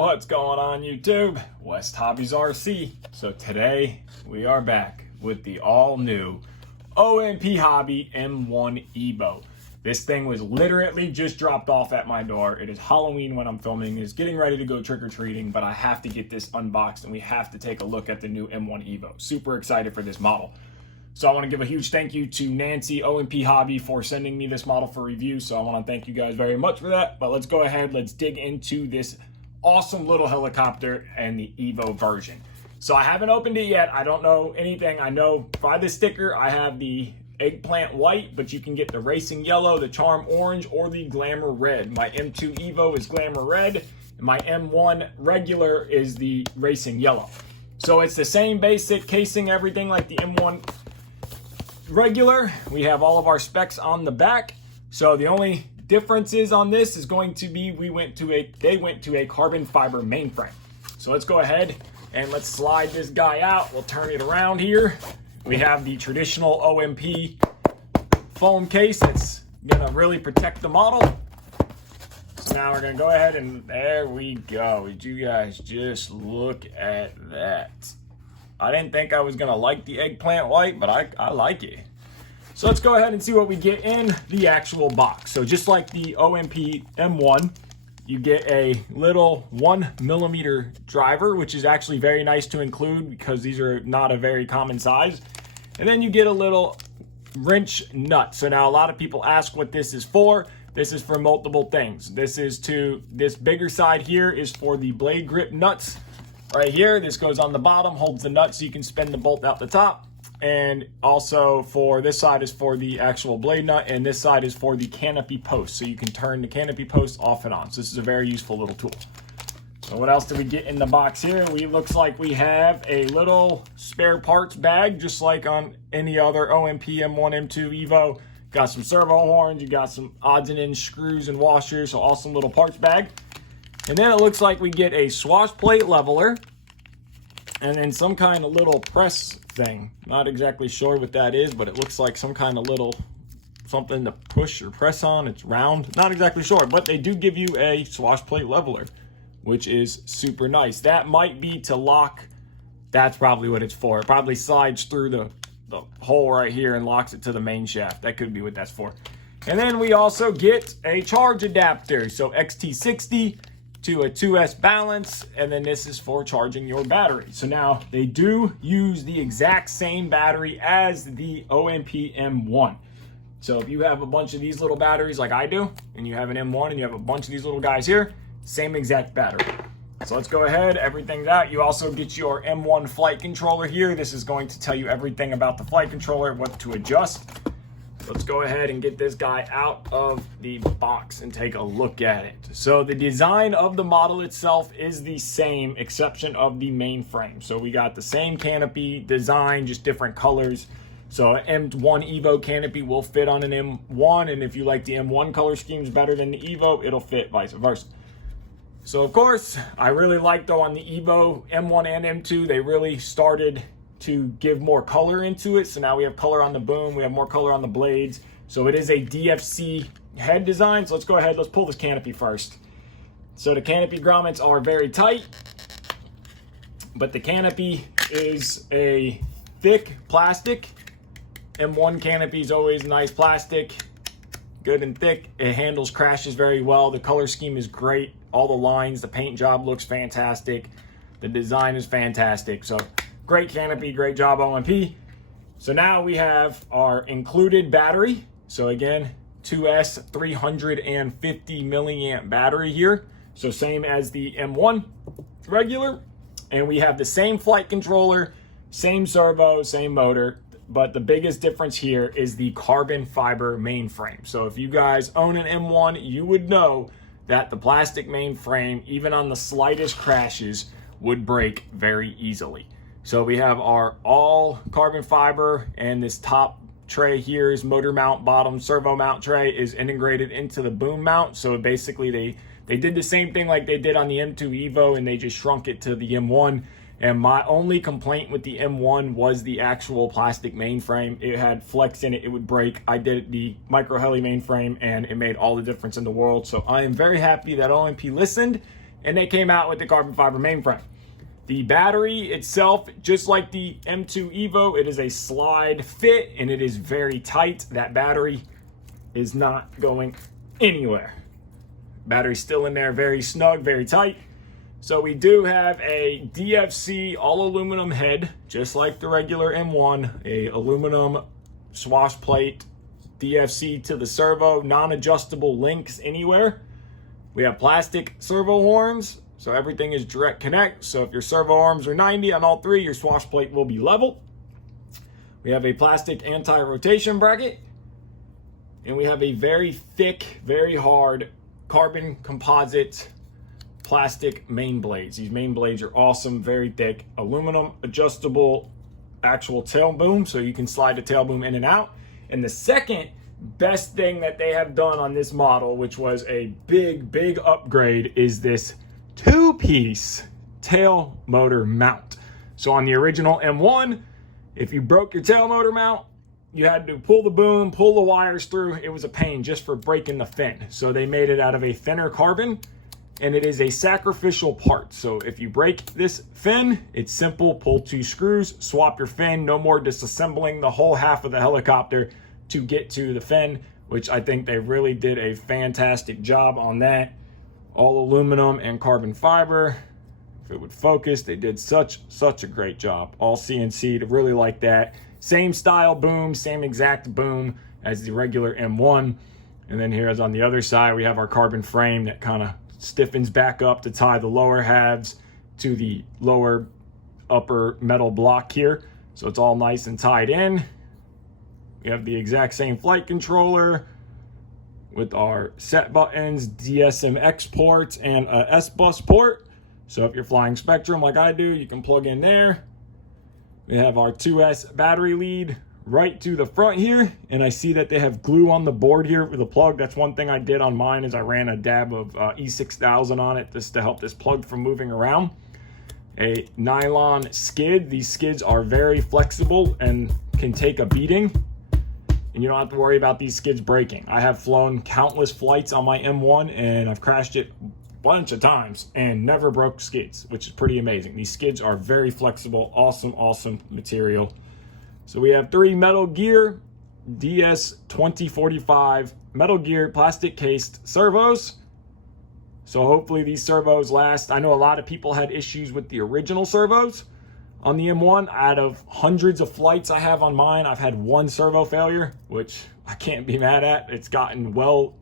What's going on YouTube? West Hobbies RC. So today we are back with the all new OMP Hobby M1 EVO. This thing was literally just dropped off at my door. It is Halloween when I'm filming. It's getting ready to go trick-or-treating, but I have to get this unboxed and we have to take a look at the new M1 EVO. Super excited for this model. So I want to give a huge thank you to Nancy, OMP Hobby, for sending me this model for review. So I want to thank you guys very much for that. But let's go ahead, let's dig into this awesome little helicopter and the EVO version. So I haven't opened it yet. I don't know anything. I know by the sticker, I have the eggplant white, but you can get the racing yellow, the charm orange, or the glamour red. My M2 EVO is glamour red, and my M1 regular is the racing yellow. So it's the same basic casing, everything like the M1 regular. We have all of our specs on the back. So the only differences on this is going to be they went to a carbon fiber mainframe. So let's go ahead and let's slide this guy out. We'll turn it around here. We have the traditional OMP foam case that's gonna really protect the model. So now we're gonna go ahead and there we go. Did you guys just look at that? I didn't think I was gonna like the eggplant white, but I like it. So let's go ahead and see what we get in the actual box. So just like the OMP M1, you get a little 1mm driver, which is actually very nice to include because these are not a very common size. And then you get a little wrench nut. So now a lot of people ask what this is for. This is for multiple things. This bigger side here is for the blade grip nuts. Right here, this goes on the bottom, holds the nut so you can spin the bolt out the top. And also for this side is for the actual blade nut, and this side is for the canopy post. So you can turn the canopy post off and on. So this is a very useful little tool. So what else do we get in the box here? Looks like we have a little spare parts bag, just like on any other OMP M1, M2 EVO. Got some servo horns, you got some odds and ends screws and washers, so awesome little parts bag. And then it looks like we get a Swash plate leveler, and then some kind of little press thing. Not exactly sure what that is, but it looks like some kind of little something to push or press on. It's round, not exactly sure, but they do give you a Swash plate leveler, which is super nice. That might be to lock. That's probably what it's for. It probably slides through the hole right here and locks it to the main shaft. That could be what that's for. And then we also get a charge adapter. So XT60 to a 2S balance, and then this is for charging your battery. So now they do use the exact same battery as the OMP M1. So if you have a bunch of these little batteries like I do, and you have an M1 and you have a bunch of these little guys here, same exact battery. So let's go ahead, everything's out. You also get your M1 flight controller here. This is going to tell you everything about the flight controller, what to adjust. Let's go ahead and get this guy out of the box and take a look at it. So the design of the model itself is the same, exception of the mainframe. So we got the same canopy design, just different colors. So an M1 EVO canopy will fit on an M1, and if you like the M1 color schemes better than the EVO, it'll fit vice versa. So of course, I really like though on the EVO, M1 and M2, they really started to give more color into it. So now we have color on the boom, we have more color on the blades. So it is a DFC head design. So let's go ahead, let's pull this canopy first. So the canopy grommets are very tight, but the canopy is a thick plastic. M1 canopy is always nice plastic, good and thick. It handles crashes very well. The color scheme is great. All the lines, the paint job looks fantastic. The design is fantastic. So great canopy, great job OMP. So now we have our included battery. So again, 2S 350 milliamp battery here. So same as the M1 regular. And we have the same flight controller, same servo, same motor. But the biggest difference here is the carbon fiber mainframe. So if you guys own an M1, you would know that the plastic mainframe, even on the slightest crashes, would break very easily. So we have our all carbon fiber, and this top tray here is motor mount, bottom servo mount tray is integrated into the boom mount. So basically they did the same thing like they did on the M2 EVO, and they just shrunk it to the M1. And my only complaint with the M1 was the actual plastic mainframe. It had flex in it, it would break. I did the micro heli mainframe and it made all the difference in the world. So I am very happy that OMP listened and they came out with the carbon fiber mainframe. The battery itself, just like the M2 EVO, it is a slide fit and it is very tight. That battery is not going anywhere. Battery's still in there, very snug, very tight. So we do have a DFC all aluminum head, just like the regular M1, a aluminum swash plate, DFC to the servo, non-adjustable links anywhere. We have plastic servo horns, so everything is direct connect. So if your servo arms are 90 on all three, your swash plate will be level. We have a plastic anti-rotation bracket, and we have a very thick, very hard carbon composite plastic main blades. These main blades are awesome, very thick, aluminum adjustable actual tail boom, so you can slide the tail boom in and out. And the second best thing that they have done on this model, which was a big upgrade, is this two-piece tail motor mount. So on the original M1, if you broke your tail motor mount, you had to pull the boom, pull the wires through. It was a pain just for breaking the fin. So they made it out of a thinner carbon, and it is a sacrificial part. So if you break this fin, it's simple, pull 2 screws, swap your fin, no more disassembling the whole half of the helicopter to get to the fin, which I think they really did a fantastic job on that. All aluminum and carbon fiber. If it would focus, they did such a great job. All CNC, really like that. Same style boom, same exact boom as the regular M1. And then here's on the other side, we have our carbon frame that kind of stiffens back up to tie the lower halves to the lower upper metal block here. So it's all nice and tied in. We have the exact same flight controller with our set buttons, DSMX ports, and a S-Bus port. So if you're flying Spectrum like I do, you can plug in there. We have our 2S battery lead right to the front here, and I see that they have glue on the board here with a plug. That's one thing I did on mine, is I ran a dab of E6000 on it just to help this plug from moving around. A nylon skid. These skids are very flexible and can take a beating, and you don't have to worry about these skids breaking. I have flown countless flights on my M1 and I've crashed it a bunch of times and never broke skids, which is pretty amazing. These skids are very flexible, awesome material. So we have 3 Metal Gear DS2045 Metal Gear plastic cased servos. So hopefully these servos last. I know a lot of people had issues with the original servos on the M1. Out of hundreds of flights I have on mine, I've had 1 servo failure, which I can't be mad at. It's gotten well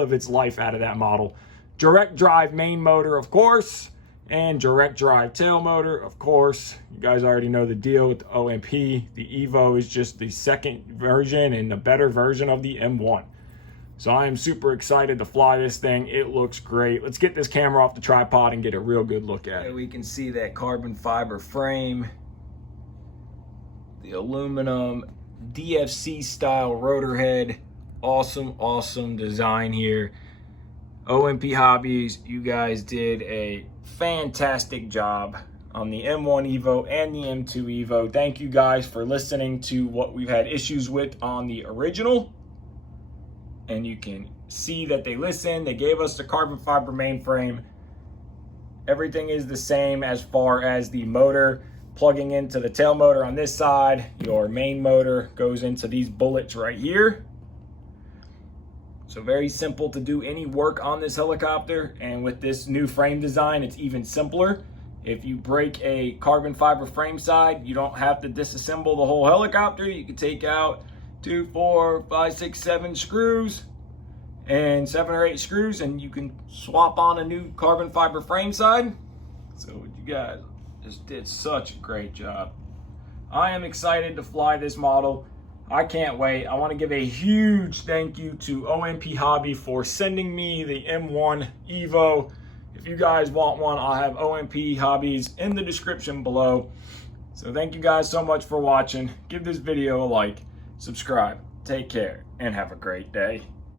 of its life out of that model. Direct drive main motor, of course, and direct drive tail motor, of course. You guys already know the deal with the OMP. The EVO is just the second version and the better version of the M1. So I am super excited to fly this thing. It looks great. Let's get this camera off the tripod and get a real good look at it. We can see that carbon fiber frame, the aluminum DFC style rotor head. Awesome design here. OMP Hobbies, you guys did a fantastic job on the M1 EVO and the M2 EVO. Thank you guys for listening to what we've had issues with on the original. And you can see that they listened. They gave us the carbon fiber mainframe. Everything is the same as far as the motor plugging into the tail motor on this side. Your main motor goes into these bullets right here. So very simple to do any work on this helicopter. And with this new frame design, it's even simpler. If you break a carbon fiber frame side, you don't have to disassemble the whole helicopter. You can take out 2, 4, 5, 6, 7 screws and 7 or 8 screws, and you can swap on a new carbon fiber frame side. So you guys just did such a great job. I am excited to fly this model. I can't wait. I want to give a huge thank you to OMP Hobby for sending me the M1 EVO. If you guys want one, I'll have OMP Hobbies in the description below. So thank you guys so much for watching. Give this video a like, subscribe, take care, and have a great day.